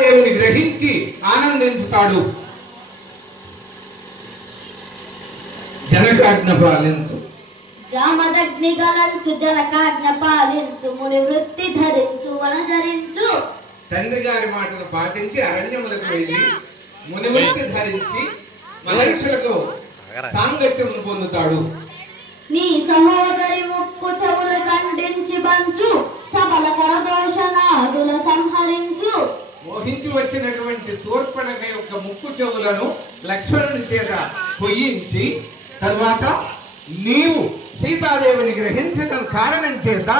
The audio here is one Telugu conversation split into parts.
దేవుని గ్రహించి ఆనందించుతాడు. జనకాజ్ఞ పాలించు. జామదగ్ని గలంచు జనకాజ్ఞ పాలించు ముని వృత్తి ధరించు వనజరించు. తండ్రి గారి మాటను పాటించి అరణ్యములకు వెళ్ళి మునివృత్తి ధరించి మహర్షులకు సాంగత్యమును పొందుతాడు. నీ సహోదరి ముక్కు చెవులు ఖండించి బంచు సంహరించు మోహించి వచ్చినటువంటి శూర్పణక యొక్క ముక్కు చెవులను లక్ష్మణుని చేత పొయ్యించి తరువాత నీవు సీతాదేవిని గ్రహించిన కారణం చేత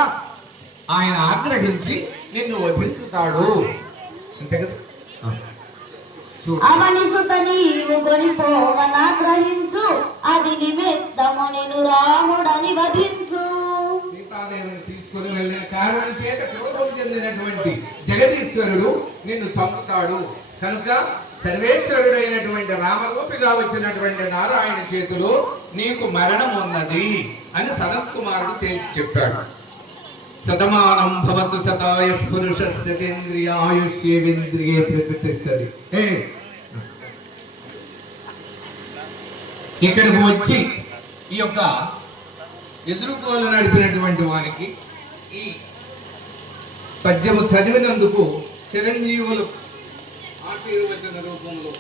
ఆయన ఆగ్రహించి నిన్ను వధించుతాడు అంతే కదా ఆ. చూడు. అవని సుత నీవు గొనిపోవనాగ్రహించు అది నిమిత్తము నేను రాముడని వధించు సీతాదేవిని తీసుకుని వెళ్ళిన కారణం చేత క్రోధం చెందినటువంటి సర్వేశ్వరుడు నిన్ను చంపుతాడు. కనుక సర్వేశ్వరుడైనటువంటి రామగోపిగా వచ్చినటువంటి నారాయణ చేతిలో నీకు మరణం ఉన్నది అని సనత్ కుమారుడు తేల్చి చెప్పాడు. శతమానం భవతు శతాయ ఆయుష్యేంద్రియే ప్రతిష్టది. ఏ? ఇక్కడికి వచ్చి ఈ యొక్క ఎదురుకోలు నడిపినటువంటి వారికి ఈ పద్యము చదివినందుకు చిరంజీవులు ఆశీర్వచన రూపంలో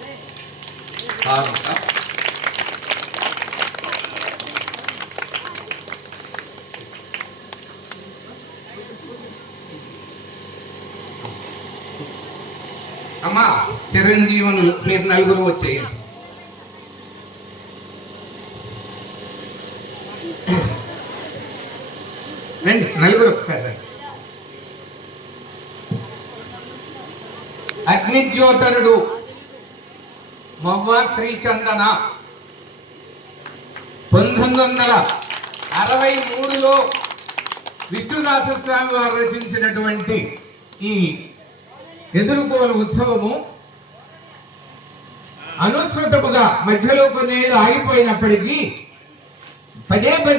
అమ్మా చిరంజీవులు మీరు నలుగురు వచ్చేయండి. రండి నలుగురు ఒకసారి రండి. అగ్నిద్యోతనుడు మవ్వ శ్రీచందన పంతొమ్మిది వందల అరవై మూడులో విష్ణుదాస స్వామి వారు రచించినటువంటి ఈ ఎదుర్కోలు ఉత్సవము అనుసృతముగా మధ్యలో కొన్నేళ్ళు ఆగిపోయినప్పటికీ పదే పదే